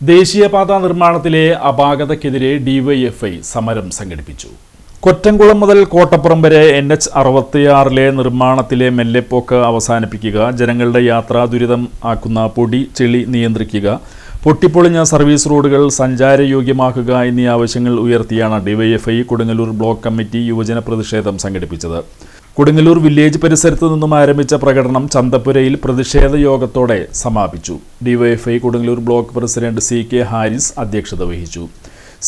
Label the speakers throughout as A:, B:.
A: ദേശീയപാത നിർമ്മാണത്തിലെ അപാകതയ്ക്കെതിരെ ഡിവൈഎഫ്ഐ സമരം സംഘടിപ്പിച്ചു. കൊറ്റംകുളം മുതൽ കോട്ടപ്പുറം വരെ എൻ എച്ച് അറുപത്തിയാറിലെ നിർമ്മാണത്തിലെ മെല്ലെപ്പോക്ക് അവസാനിപ്പിക്കുക ജനങ്ങളുടെ യാത്രാ ദുരിതം ആക്കുന്ന പൊടി ചെളി നിയന്ത്രിക്കുക പൊട്ടിപ്പൊളിഞ്ഞ സർവീസ് റോഡുകൾ സഞ്ചാരയോഗ്യമാക്കുക എന്നീ ആവശ്യങ്ങൾ ഉയർത്തിയാണ് ഡിവൈഎഫ്ഐ കൊടുങ്ങല്ലൂർ ബ്ലോക്ക് കമ്മിറ്റി യുവജന പ്രതിഷേധം സംഘടിപ്പിച്ചത്. കൊടുങ്ങല്ലൂർ വില്ലേജ് പരിസരത്ത് നിന്നും ആരംഭിച്ച പ്രകടനം ചന്തപ്പുരയിൽ പ്രതിഷേധ യോഗത്തോടെ സമാപിച്ചു. DYFI Kodungallur block president C K Haris അധ്യക്ഷത വഹിച്ചു.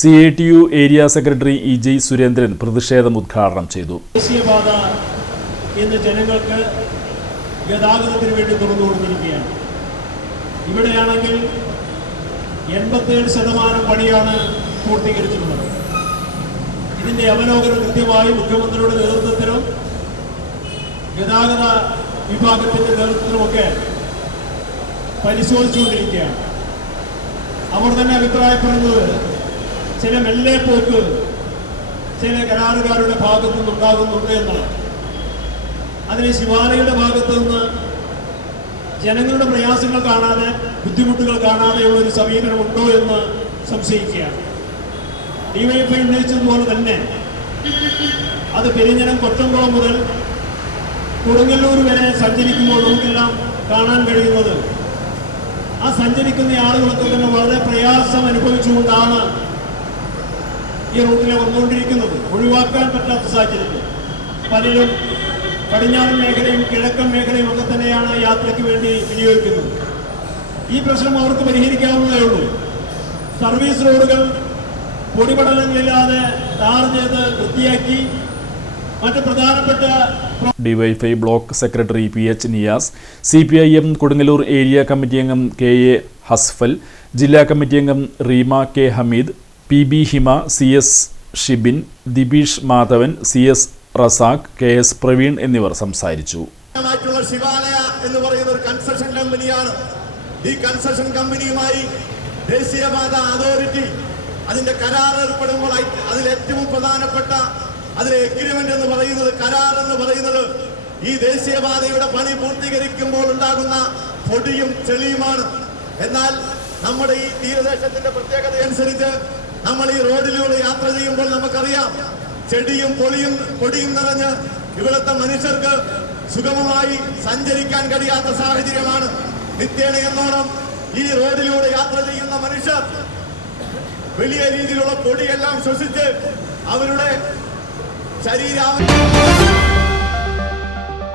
A: C A T U area secretary E J Surendran പ്രതിഷേധം ഉദ്ഘാടനം ചെയ്തു.
B: ജനങ്ങൾക്ക് ഗതാഗതത്തിന് വേണ്ടി തുറന്നു കൊടുത്തിരിക്കുകയാണ്. ഇവിടെയാണെങ്കിൽ എൺപത്തേഴ് ശതമാനം പണിയാണ് പൂർത്തീകരിച്ചിട്ടുള്ളത്. ഇതിന്റെ അവലോകനം കൃത്യമായി മുഖ്യമന്ത്രിയുടെ നേതൃത്വത്തിലും ഗതാഗത വിഭാഗത്തിന്റെ നേതൃത്വത്തിലുമൊക്കെ പരിശോധിച്ചുകൊണ്ടിരിക്കുകയാണ്. അവർ തന്നെ അഭിപ്രായപ്പെടുന്നത് ചില മെല്ലെ പോക്ക് ചില കരാറുകാരുടെ ഭാഗത്തു നിന്നുണ്ടാകുന്നുണ്ട് എന്നാണ്. അതിന് ശിവാലയുടെ ഭാഗത്തു നിന്ന് ജനങ്ങളുടെ പ്രയാസങ്ങൾ കാണാതെ ബുദ്ധിമുട്ടുകൾ കാണാതെയുള്ള ഒരു സമീപനം ഉണ്ടോ എന്ന് സംശയിക്കുകയാണ്. ഡിവൈഎഫ്ഐ ഉന്നയിച്ചതുപോലെ തന്നെ അത് പെരിഞ്ഞനം കൊറ്റംകുളം മുതൽ കൊടുങ്ങല്ലൂർ വരെ സഞ്ചരിക്കുമ്പോൾ നമുക്കെല്ലാം കാണാൻ കഴിയുന്നത്. ആ സഞ്ചരിക്കുന്ന ആളുകളൊക്കെ തന്നെ വളരെ പ്രയാസം അനുഭവിച്ചുകൊണ്ടാണ് ഈ റൂട്ടിലെ വന്നുകൊണ്ടിരിക്കുന്നത്. ഒഴിവാക്കാൻ പറ്റാത്ത സാഹചര്യത്തിൽ. പലരും പടിഞ്ഞാറൻ മേഖലയും കിഴക്കൻ മേഖലയും ഒക്കെ തന്നെയാണ് യാത്രയ്ക്ക് വേണ്ടി വിനിയോഗിക്കുന്നത്. ഈ പ്രശ്നം അവർക്ക് പരിഹരിക്കാവുന്നതേ ഉള്ളൂ. സർവീസ് റോഡുകൾ പൊടിപടലങ്ങളില്ലാതെ ടാർ ചെയ്ത് വൃത്തിയാക്കി മറ്റ് പ്രധാനപ്പെട്ട
A: DYFI block secretary P H Niyas C P I M Kodungallur area committee അംഗം കെ എ ഹസ്ഫൽ ജില്ലാ കമ്മിറ്റി അംഗം Reema K Hameed P B Hima C S Shibin Dibeesh Madhavan C S Razak K S Praveen എന്നിവർ സംസാരിച്ചു.
C: ശിവാലയ എന്ന് പറയുന്ന ഒരു construction കമ്പനിയാണ് ഈ കൺസ്ട്രക്ഷൻ കമ്പനിയുമായി ദേശീയപാത അതോറിറ്റി അതിന്റെ കരാർ ഏർപ്പെടുമ്പോൾ അതിൽ ഏറ്റവും പ്രധാനപ്പെട്ട അതിലെ എഗ്രിമെന്റ് എന്ന് പറയുന്നത് കരാർ എന്ന് പറയുന്നത് ഈ ദേശീയപാതയുടെ പണി പൂർത്തീകരിക്കുമ്പോൾ ഉണ്ടാകുന്ന പൊടിയും ചെളിയുമാണ്. എന്നാൽ നമ്മുടെ ഈ തീരദേശത്തിന്റെ പ്രത്യേകത അനുസരിച്ച് നമ്മൾ ഈ റോഡിലൂടെ യാത്ര ചെയ്യുമ്പോൾ നമുക്കറിയാം ചെടിയും പൊളിയും പൊടിയും നിറഞ്ഞ് ഇവിടുത്തെ മനുഷ്യർക്ക് സുഗമമായി സഞ്ചരിക്കാൻ കഴിയാത്ത സാഹചര്യമാണ്. നിത്യേന എന്നോണം ഈ റോഡിലൂടെ യാത്ര ചെയ്യുന്ന മനുഷ്യർ വലിയ രീതിയിലുള്ള പൊടിയെല്ലാം ശ്വസിച്ച് അവരുടെ శరీరా.